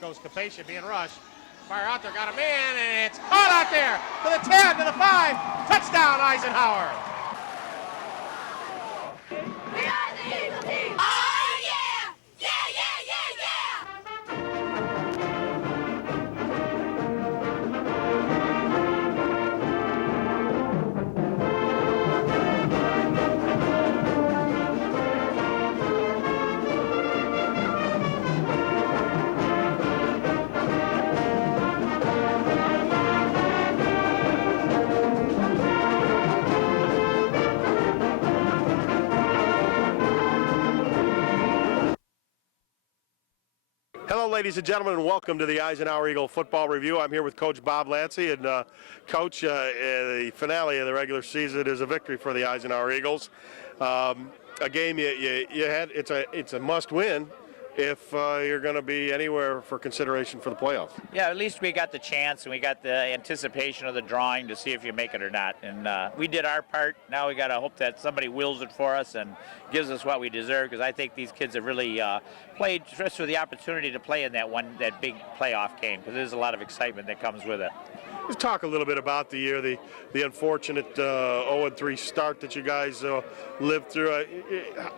goes Capacia being rushed. Fire out there, got a man, and it's caught out there to the 10, to the 5. Touchdown, Eisenhower. We are the Eagle team. Oh, yeah! Yeah, yeah, yeah, yeah! Hello, ladies and gentlemen, and welcome to the Eisenhower Eagle Football Review. I'm here with Coach Bob Lancey, and Coach, the finale of the regular season is a victory for the Eisenhower Eagles. A game you had, it's a must-win if you're going to be anywhere for consideration for the playoffs. Yeah, at least we got the chance and we got the anticipation of the drawing to see if you make it or not. And we did our part. Now we got to hope that somebody wills it for us and gives us what we deserve, because I think these kids have really played just for the opportunity to play in that big playoff game, because there's a lot of excitement that comes with it. Let's talk a little bit about the year, the unfortunate 0-3 start that you guys lived through.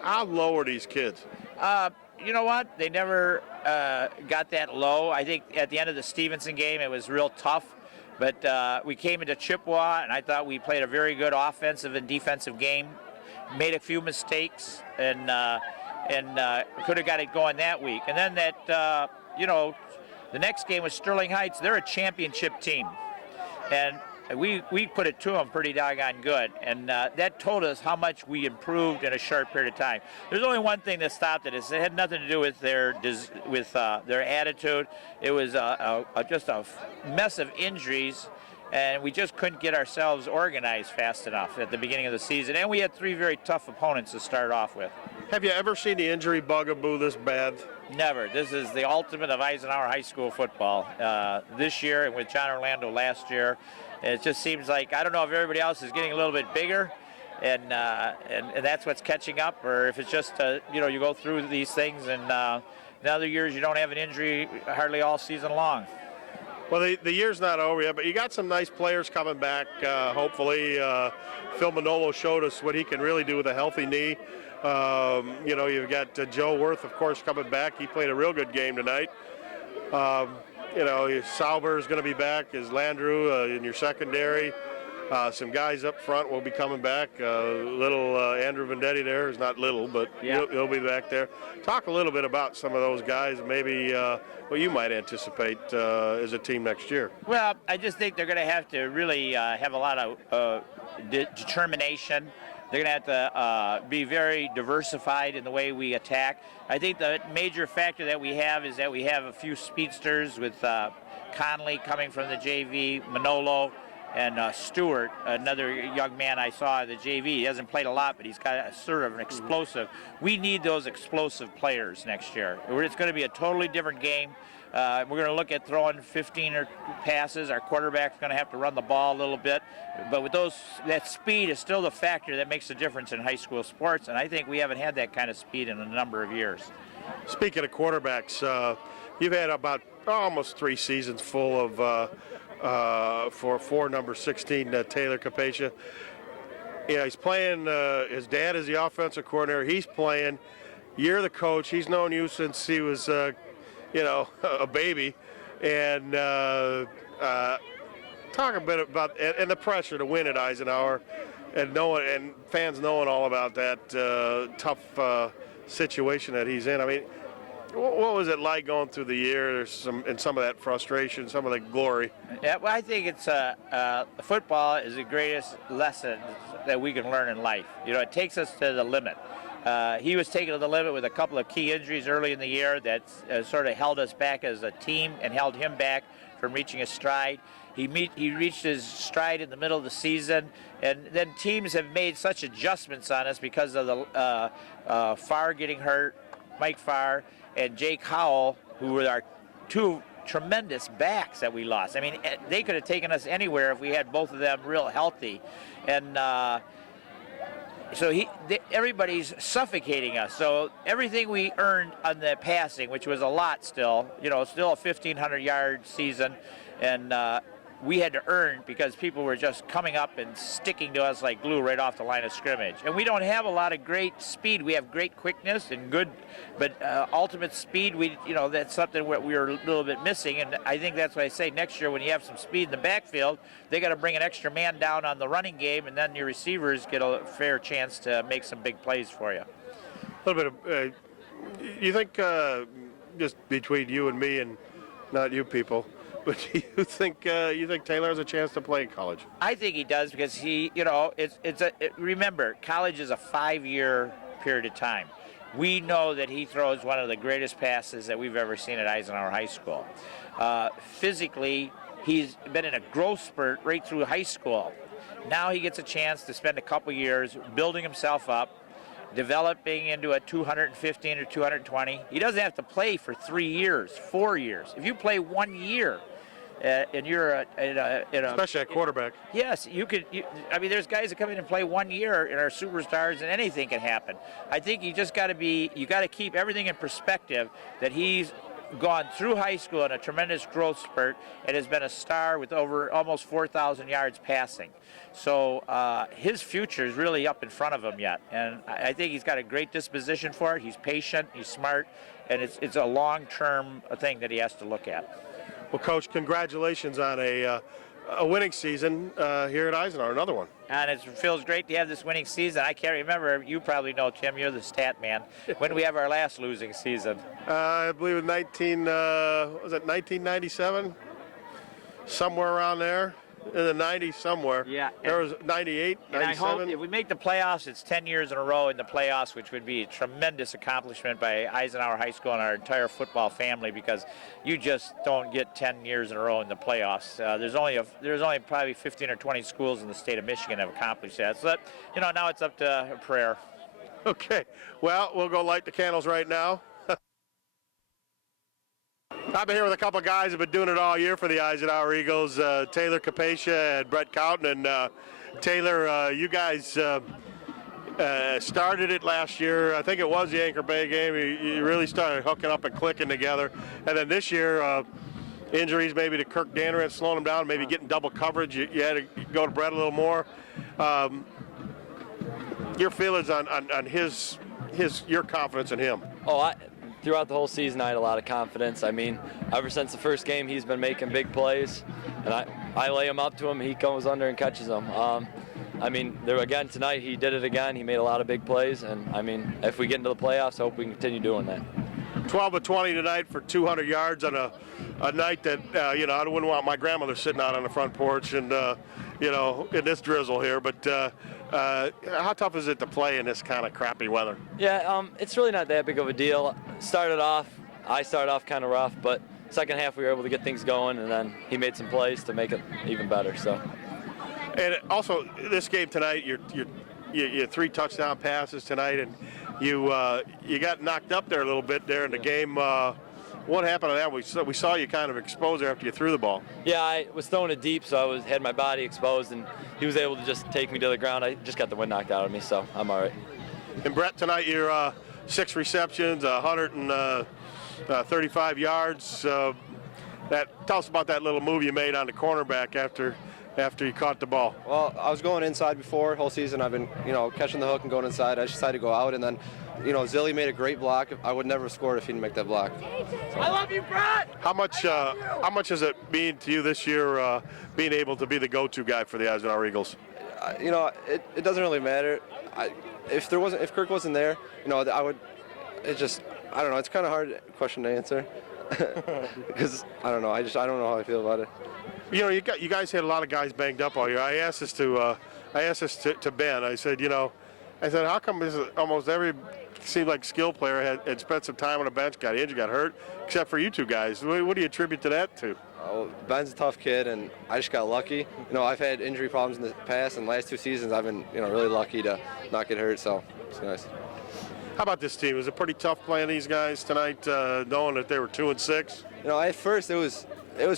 How low are these kids? You know what? They never got that low. I think at the end of the Stevenson game, it was real tough. But we came into Chippewa, and I thought we played a very good offensive and defensive game. Made a few mistakes, and could have got it going that week. And then the next game was Sterling Heights. They're a championship team, and we put it to them pretty doggone good, and that told us how much we improved in a short period of time. There's only one thing that stopped it. It had nothing to do with their attitude. It was just a mess of injuries, and we just couldn't get ourselves organized fast enough at the beginning of the season. And we had three very tough opponents to start off with. Have you ever seen the injury bugaboo this bad? Never. This is the ultimate of Eisenhower High School football. This year, and with John Orlando last year, it just seems like, I don't know if everybody else is getting a little bit bigger, and that's what's catching up, or if it's just, you go through these things, and in other years you don't have an injury hardly all season long. Well, the year's not over yet, but you got some nice players coming back, hopefully. Phil Manolo showed us what he can really do with a healthy knee. You've got Joe Worth, of course, coming back. He played a real good game tonight. Sauber is going to be back, is Landrew in your secondary. Some guys up front will be coming back. Andrew Vendetti there is not little, but he'll be back there. Talk a little bit about some of those guys, maybe what you might anticipate as a team next year. Well, I just think they're going to have to really have a lot of determination. They're going to have to be very diversified in the way we attack. I think the major factor that we have is that we have a few speedsters with Conley coming from the JV, Manolo, and Stewart, another young man I saw at the JV. He hasn't played a lot, but he's got a sort of an explosive. We need those explosive players next year. It's going to be a totally different game. We're going to look at throwing 15 or passes. Our quarterback's going to have to run the ball a little bit. But with that speed is still the factor that makes a difference in high school sports, and I think we haven't had that kind of speed in a number of years. Speaking of quarterbacks, you've had about almost 3 seasons full of for number 16, Taylor Capacia. He's playing, his dad is the offensive coordinator. He's playing. You're the coach. He's known you since he was a baby, and talk a bit about and the pressure to win at Eisenhower, and fans knowing all about that tough situation that he's in. I mean, what was it like going through the year? There's some of that frustration, some of the glory. Yeah, well, I think it's football is the greatest lesson that we can learn in life. It takes us to the limit. He was taken to the limit with a couple of key injuries early in the year that sort of held us back as a team and held him back from reaching his stride. He reached his stride in the middle of the season, and then teams have made such adjustments on us because of the Farr getting hurt, Mike Farr, and Jake Howell, who were our two tremendous backs that we lost. I mean, they could have taken us anywhere if we had both of them real healthy. And everybody's suffocating us. So everything we earned on the passing, which was a lot still, still a 1,500-yard season, and we had to earn because people were just coming up and sticking to us like glue right off the line of scrimmage. And we don't have a lot of great speed. We have great quickness and good, but ultimate speed, that's something we were a little bit missing. And I think that's why I say next year when you have some speed in the backfield, they got to bring an extra man down on the running game, and then your receivers get a fair chance to make some big plays for you. A little bit of, you think, just between you and me and not you people, but do you think Taylor has a chance to play in college? I think he does because remember, college is a 5-year period of time. We know that he throws one of the greatest passes that we've ever seen at Eisenhower High School. Physically, he's been in a growth spurt right through high school. Now he gets a chance to spend a couple years building himself up, developing into a 215 or 220. He doesn't have to play for 3 years, 4 years. If you play 1 year, and you're especially at quarterback. Yes, you could. There's guys that come in and play 1 year and are superstars, and anything can happen. I think you just got to keep everything in perspective. That he's gone through high school in a tremendous growth spurt and has been a star with over almost 4,000 yards passing. So his future is really up in front of him yet, and I think he's got a great disposition for it. He's patient, he's smart, and it's a long-term thing that he has to look at. Well, Coach, congratulations on a winning season here at Eisenhower, another one. And it feels great to have this winning season. I can't remember, you probably know, Tim, you're the stat man. When did we have our last losing season? I believe it was 1997? Somewhere around there. In the 90s somewhere. Yeah. There was 98, and 97. I hope if we make the playoffs, it's 10 years in a row in the playoffs, which would be a tremendous accomplishment by Eisenhower High School and our entire football family, because you just don't get 10 years in a row in the playoffs. There's only probably 15 or 20 schools in the state of Michigan that have accomplished that. So that, now it's up to prayer. Okay. Well, we'll go light the candles right now. I've been here with a couple of guys who have been doing it all year for the Eisenhower Eagles, Taylor Capacia and Brett Cowton. And Taylor, you guys started it last year. I think it was the Anchor Bay game. You really started hooking up and clicking together. And then this year, injuries maybe to Kirk Danner slowing him down, maybe getting double coverage. You had to go to Brett a little more. Your feelings on your confidence in him? Throughout the whole season, I had a lot of confidence. Ever since the first game, he's been making big plays, and I lay him up to him. He goes under and catches them. Again tonight, he did it again. He made a lot of big plays, and if we get into the playoffs, I hope we can continue doing that. 12 of 20 tonight for 200 yards on a night that I wouldn't want my grandmother sitting out on the front porch and in this drizzle here. But how tough is it to play in this kind of crappy weather? Yeah, it's really not that big of a deal. I started off kind of rough, but second half we were able to get things going, and then he made some plays to make it even better. So. And also, this game tonight, you 3 touchdown passes tonight, and you got knocked up there a little bit there in the game. What happened to that? We saw you kind of exposed there after you threw the ball. Yeah, I was throwing it deep, so I had my body exposed, and he was able to just take me to the ground. I just got the wind knocked out of me, so I'm all right. And Brett, tonight you're 6 receptions, 135 yards. Tell us about that little move you made on the cornerback after you caught the ball. Well, I was going inside before. Whole season I've been, catching the hook and going inside. I just decided to go out, and then, Zilly made a great block. I would never have scored if he didn't make that block. I love you, Brett! How much does it mean to you this year being able to be the go-to guy for the Eisenhower Eagles? It doesn't really matter. If Kirk wasn't there, I would. I don't know. It's kind of hard question to answer because I don't know. I don't know how I feel about it. You guys had a lot of guys banged up all year. I asked this to Ben. I said, how come almost every seemed like skill player had spent some time on the bench, got injured, got hurt, except for you two guys. What do you attribute to that to? Ben's a tough kid, and I just got lucky. I've had injury problems in the past, and the last 2 seasons I've been, really lucky to not get hurt. So it's nice. How about this team? Was it pretty tough playing these guys tonight, knowing that they were 2-6? At first it was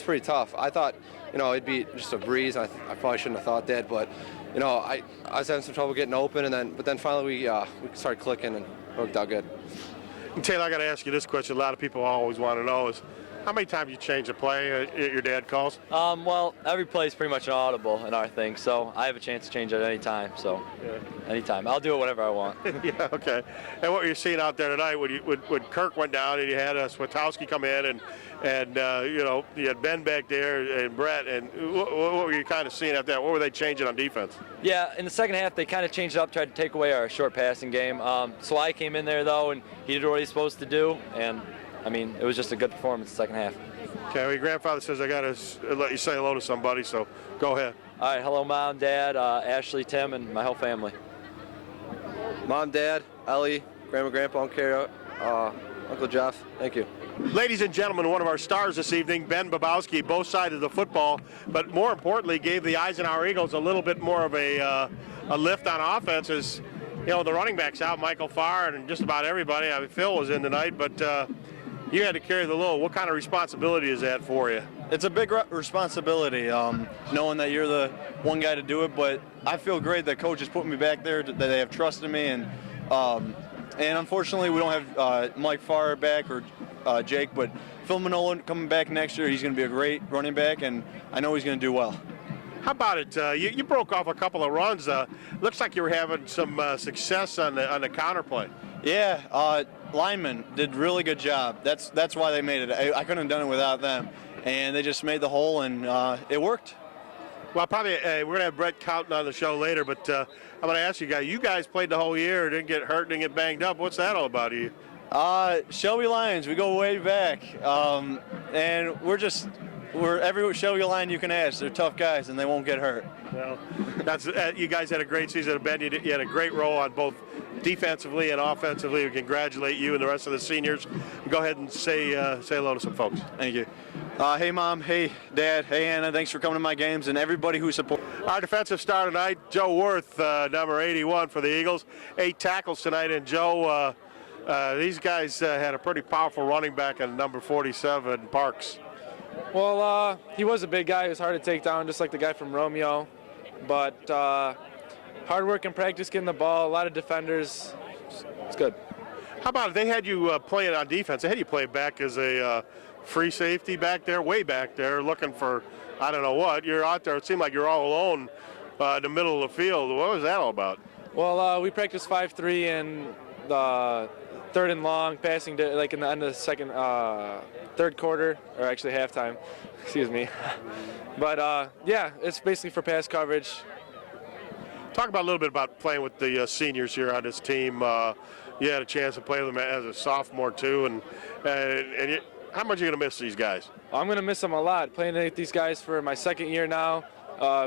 pretty tough. I thought, it'd be just a breeze. I probably shouldn't have thought that, but I was having some trouble getting open, but then finally we started clicking and it worked out good. And Taylor, I got to ask you this question. A lot of people always want to know is how many times you change a play your dad calls? Well, every play is pretty much an audible in our thing, so I have a chance to change at any time. So, anytime. I'll do it whenever I want. Yeah, okay. And what you're seeing out there tonight, when Kirk went down and you had Swatowski come in and you had Ben back there and Brett, and what were you kind of seeing out there? What were they changing on defense? Yeah, in the second half, they kind of changed it up, tried to take away our short passing game. Sly came in there, though, and he did what he's supposed to do, and it was just a good performance in the second half. Okay, well, your grandfather says I got to let you say hello to somebody, so go ahead. All right, hello, Mom, Dad, Ashley, Tim, and my whole family. Mom, Dad, Ellie, Grandma, Grandpa, Uncle Uncle Jeff, thank you. Ladies and gentlemen, one of our stars this evening, Ben Babowski, both sides of the football, but more importantly, gave the Eisenhower Eagles a little bit more of a lift on offense. As the running backs out, Michael Farr and just about everybody. Phil was in tonight, but you had to carry the load. What kind of responsibility is that for you? It's a big responsibility, knowing that you're the one guy to do it, but I feel great that coaches put me back there, that they have trust in me, and unfortunately we don't have Mike Farr back or Jake, but Phil Manola coming back next year, he's going to be a great running back, and I know he's going to do well. How about it? You broke off a couple of runs. Looks like you were having some success on the counterplay. Yeah, linemen did really good job. That's why they made it. I couldn't have done it without them, and they just made the hole, and it worked. Well, probably we're going to have Brett Cowton on the show later, but I'm going to ask you guys. You guys played the whole year, didn't get hurt, didn't get banged up. What's that all about, you? Shelby Lions, we go way back, and we're every Shelby Lion you can ask. They're tough guys, and they won't get hurt. Well, you guys had a great season. Ben, you had a great role on both defensively and offensively. We congratulate you and the rest of the seniors. Go ahead and say hello to some folks. Thank you. Hey, Mom. Hey, Dad. Hey, Anna. Thanks for coming to my games, and everybody who supports. Our defensive star tonight, Joe Worth, number 81 for the Eagles. 8 tackles tonight, and Joe, these guys had a pretty powerful running back in number 47, Parks. Well, he was a big guy. He was hard to take down, just like the guy from Romeo. But hard work and practice getting the ball, a lot of defenders. It's good. How about it? They had you playing on defense. They had you play back as a free safety back there, way back there, looking for I don't know what. You're out there. It seemed like you're all alone in the middle of the field. What was that all about? Well, we practiced 5-3 and the third and long passing to, like in the end of the third quarter, or actually halftime. Excuse me. But yeah, it's basically for pass coverage. Talk about a little bit about playing with the seniors here on this team. You had a chance to play with them as a sophomore too, and how much are you going to miss these guys? I'm going to miss them a lot. Playing with these guys for my second year now,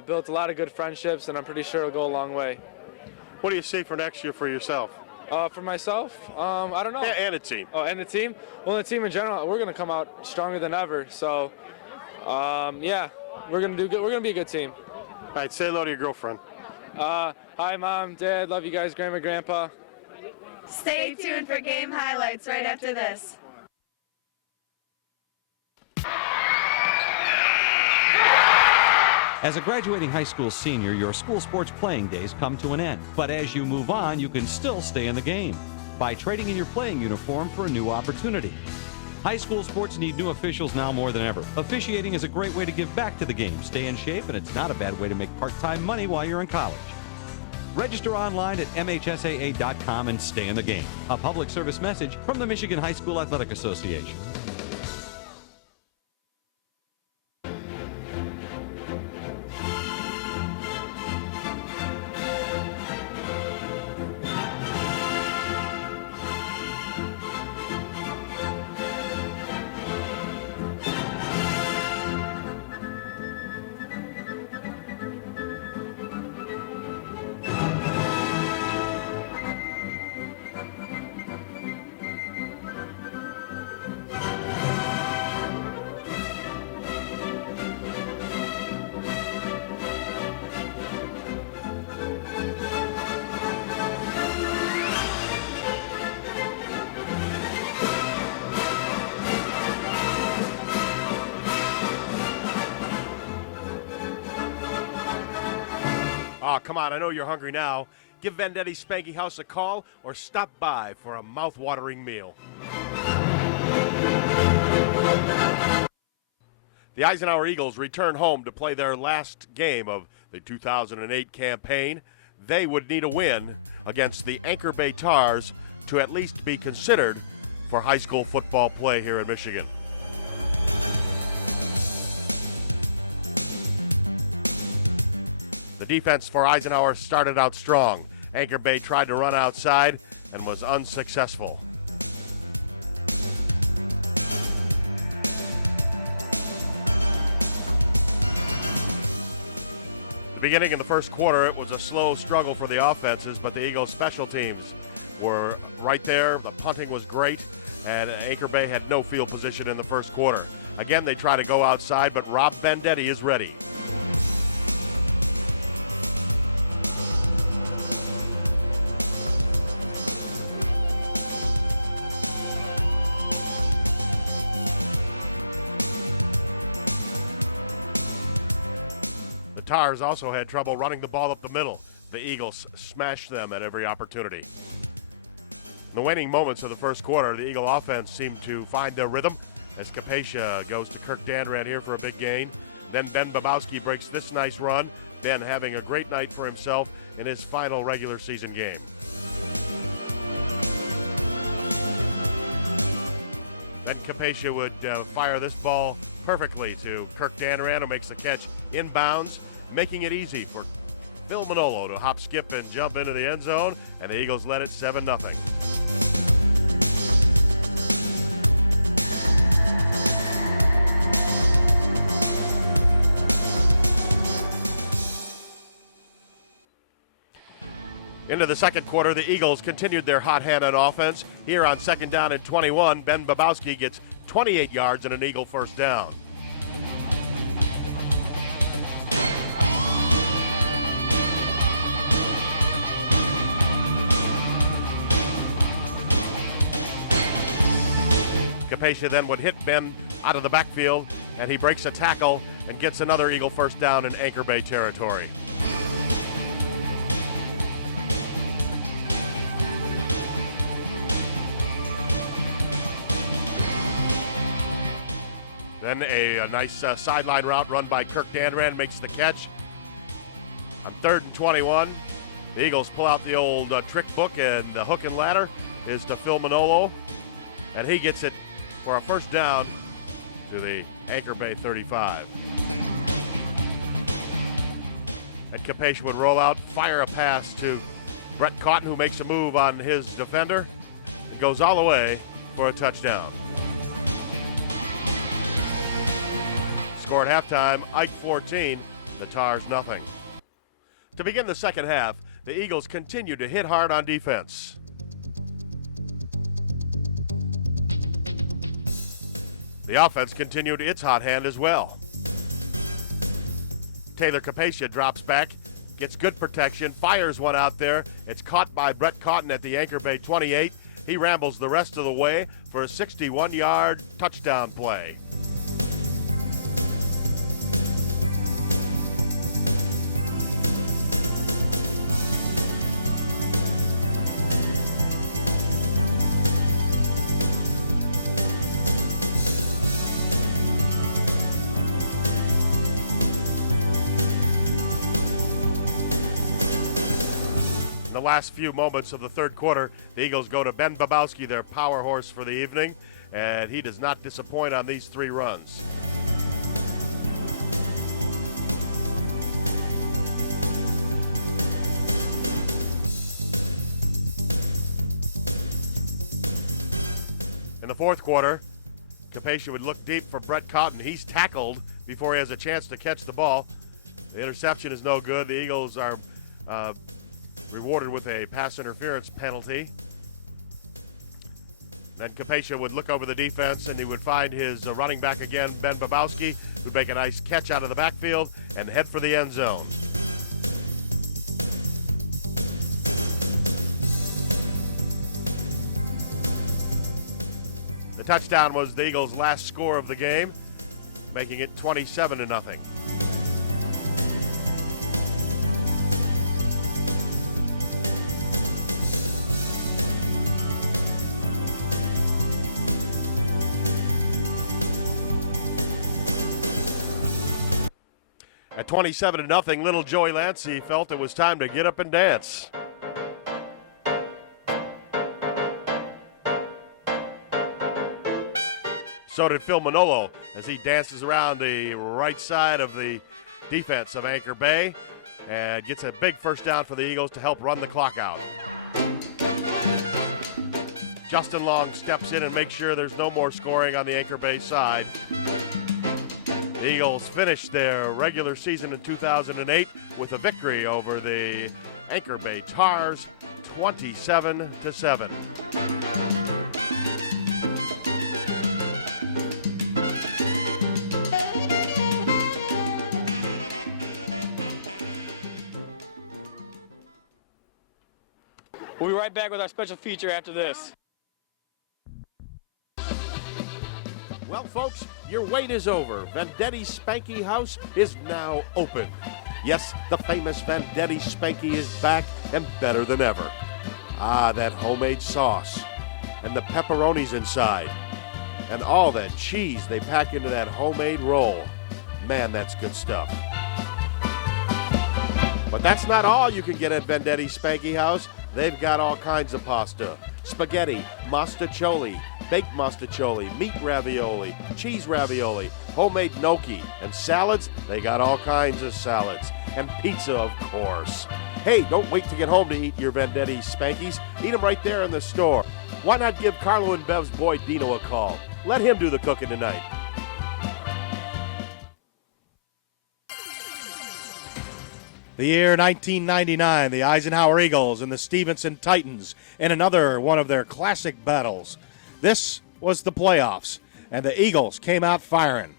built a lot of good friendships, and I'm pretty sure it'll go a long way. What do you see for next year for yourself? For myself, I don't know. Yeah, and the team. Oh, and the team? Well, the team in general, we're going to come out stronger than ever. So, yeah, we're going to do good. We're going to be a good team. All right, say hello to your girlfriend. Hi, Mom, Dad. Love you guys, Grandma, Grandpa. Stay tuned for game highlights right after this. As a graduating high school senior, your school sports playing days come to an end. But as you move on, you can still stay in the game by trading in your playing uniform for a new opportunity. High school sports need new officials now more than ever. Officiating is a great way to give back to the game, stay in shape, and it's not a bad way to make part-time money while you're in college. Register online at mhsaa.com and stay in the game. A public service message from the Michigan High School Athletic Association. come on, I know you're hungry now. Give Vendetti's Spanky House a call or stop by for a mouth-watering meal. The Eisenhower Eagles return home to play their last game of the 2008 campaign. They would need a win against the Anchor Bay Tars to at least be considered for high school football play here in Michigan. The defense for Eisenhower started out strong. Anchor Bay tried to run outside and was unsuccessful. The beginning of the first quarter, it was a slow struggle for the offenses, but the Eagles' special teams were right there. The punting was great, and Anchor Bay had no field position in the first quarter. Again, they try to go outside, but Rob Vendetti is ready. The Tars also had trouble running the ball up the middle. The Eagles smashed them at every opportunity. In the waning moments of the first quarter, the Eagle offense seemed to find their rhythm as Capacia goes to Kirk Dandran here for a big gain. Then Ben Babowski breaks this nice run. Ben having a great night for himself in his final regular season game. Then Capacia would fire this ball perfectly to Kirk Dandran, who makes the catch inbounds, making it easy for Phil Manolo to hop, skip, and jump into the end zone, and the Eagles led it 7-0. Into the second quarter, the Eagles continued their hot hand on offense. Here on 2nd down and 21, Ben Babowski gets 28 yards and an Eagle first down. Capacia then would hit Ben out of the backfield, and he breaks a tackle and gets another Eagle first down in Anchor Bay territory. Then a nice sideline route run by Kirk Dandran makes the catch. On 3rd and 21, the Eagles pull out the old trick book, and the hook and ladder is to Phil Manolo, and he gets it for a first down to the Anchor Bay 35. And Capacia would roll out, fire a pass to Brett Cotton, who makes a move on his defender. It goes all the way for a touchdown. Score at halftime, Ike 14, the Tars nothing. To begin the second half, the Eagles continued to hit hard on defense. The offense continued its hot hand as well. Taylor Capacia drops back, gets good protection, fires one out there. It's caught by Brett Cotton at the Anchor Bay 28. He rambles the rest of the way for a 61-yard touchdown play. In the last few moments of the third quarter, the Eagles go to Ben Babowski, their power horse for the evening, and he does not disappoint on these 3 runs. In the fourth quarter, Capacia would look deep for Brett Cotton. He's tackled before he has a chance to catch the ball. The interception is no good. The Eagles are rewarded with a pass interference penalty. Then Capacia would look over the defense, and he would find his running back again, Ben Babowski, who'd make a nice catch out of the backfield and head for the end zone. The touchdown was the Eagles' last score of the game, making it 27-0. At 27-0, little Joey Lancey felt it was time to get up and dance. So did Phil Manolo as he dances around the right side of the defense of Anchor Bay and gets a big first down for the Eagles to help run the clock out. Justin Long steps in and makes sure there's no more scoring on the Anchor Bay side. The Eagles finished their regular season in 2008 with a victory over the Anchor Bay Tars, 27-7. We'll be right back with our special feature after this. Well, folks, your wait is over. Vendetti's Spanky House is now open. Yes, the famous Vendetti Spanky is back and better than ever. Ah, that homemade sauce and the pepperonis inside and all that cheese they pack into that homemade roll. Man, that's good stuff. But that's not all you can get at Vendetti's Spanky House. They've got all kinds of pasta, spaghetti, mostaccioli, baked mostaccioli, meat ravioli, cheese ravioli, homemade gnocchi, and salads. They got all kinds of salads. And pizza, of course. Hey, don't wait to get home to eat your Vendetti Spankies. Eat them right there in the store. Why not give Carlo and Bev's boy Dino a call? Let him do the cooking tonight. The year 1999, the Eisenhower Eagles and the Stevenson Titans in another one of their classic battles. This was the playoffs, and the Eagles came out firing.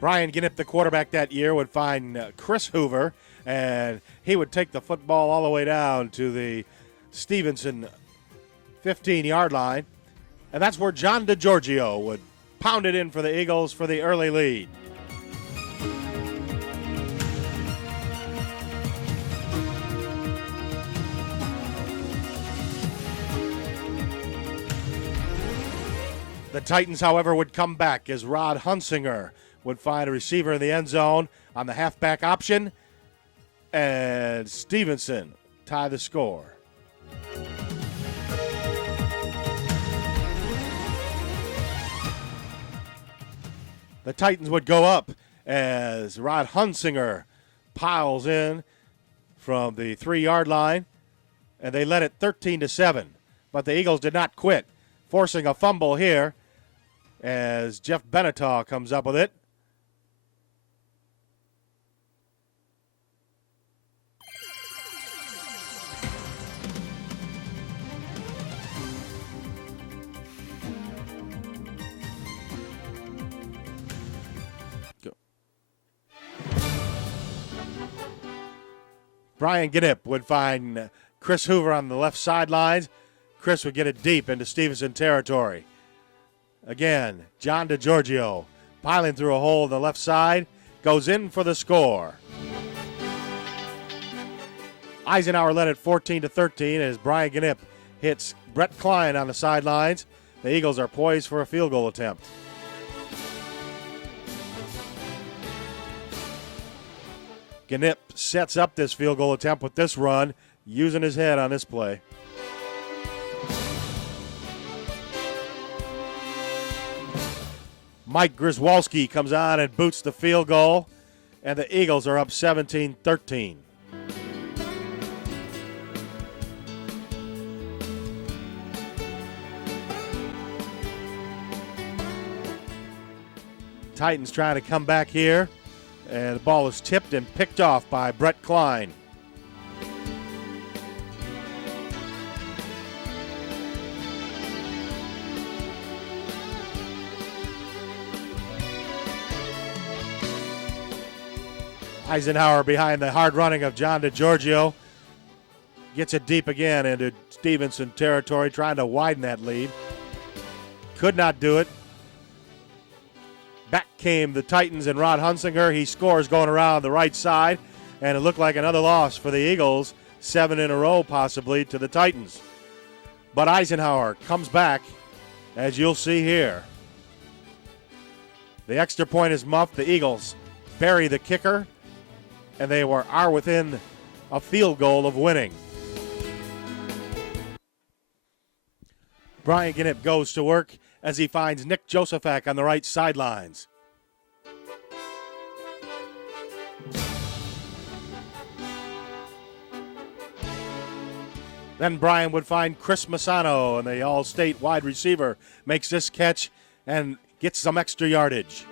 Brian Ginnip, the quarterback that year, would find Chris Hoover, and he would take the football all the way down to the Stevenson 15-yard line. And that's where John DeGiorgio would pound it in for the Eagles for the early lead. The Titans, however, would come back as Rod Hunsinger would find a receiver in the end zone on the halfback option, and Stevenson tie the score. The Titans would go up as Rod Hunsinger piles in from the 3-yard line, and they led it 13-7. But the Eagles did not quit, forcing a fumble here as Jeff Benetaw comes up with it. Brian Ginnip would find Chris Hoover on the left sidelines. Chris would get it deep into Stevenson territory. Again, John DeGiorgio piling through a hole on the left side, goes in for the score. Eisenhower led it 14-13 as Brian Ginnip hits Brett Klein on the sidelines. The Eagles are poised for a field goal attempt. Ginnip sets up this field goal attempt with this run, using his head on this play. Mike Griswolski comes on and boots the field goal, and the Eagles are up 17-13. Titans trying to come back here. And the ball is tipped and picked off by Brett Klein. Eisenhower behind the hard running of John DeGiorgio. Gets it deep again into Stevenson territory, trying to widen that lead. Could not do it. Back came the Titans and Rod Hunsinger. He scores going around the right side, and it looked like another loss for the Eagles, 7 in a row possibly to the Titans. but Eisenhower comes back, as you'll see here. The extra point is muffed. The Eagles bury the kicker, and they are within a field goal of winning. Brian Ginnett goes to work as he finds Nick Josephack on the right sidelines. Then Brian would find Chris Masano, and the All-State wide receiver makes this catch and gets some extra yardage.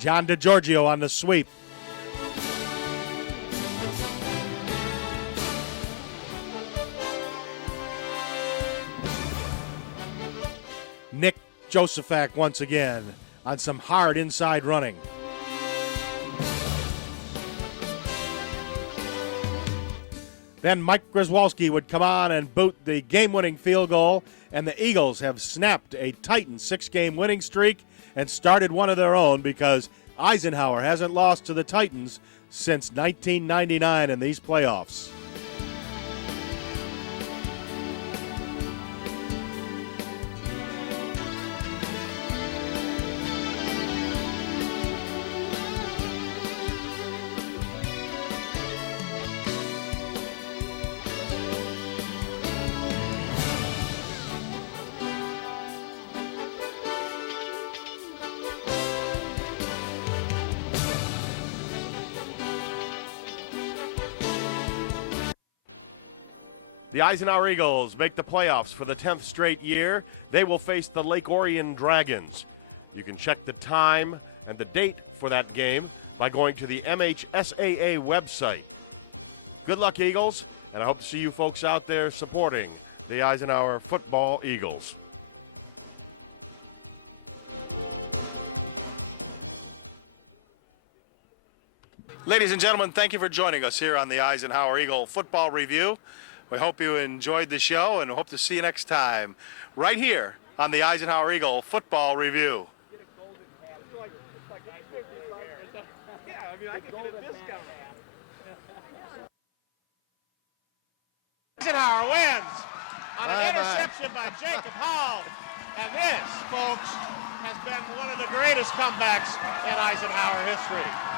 John DeGiorgio on the sweep. Nick Josephack once again on some hard inside running. Then Mike Grzywolski would come on and boot the game-winning field goal, and the Eagles have snapped a Titan 6-game winning streak and started one of their own because Eisenhower hasn't lost to the Titans since 1999 in these playoffs. The Eisenhower Eagles make the playoffs for the 10th straight year. They will face the Lake Orion Dragons. You can check the time and the date for that game by going to the MHSAA website. Good luck, Eagles, and I hope to see you folks out there supporting the Eisenhower Football Eagles. Ladies and gentlemen, thank you for joining us here on the Eisenhower Eagle Football Review. We hope you enjoyed the show and hope to see you next time right here on the Eisenhower Eagle Football Review. Eisenhower wins on an interception by Jacob Hall. And this, folks, has been one of the greatest comebacks in Eisenhower history.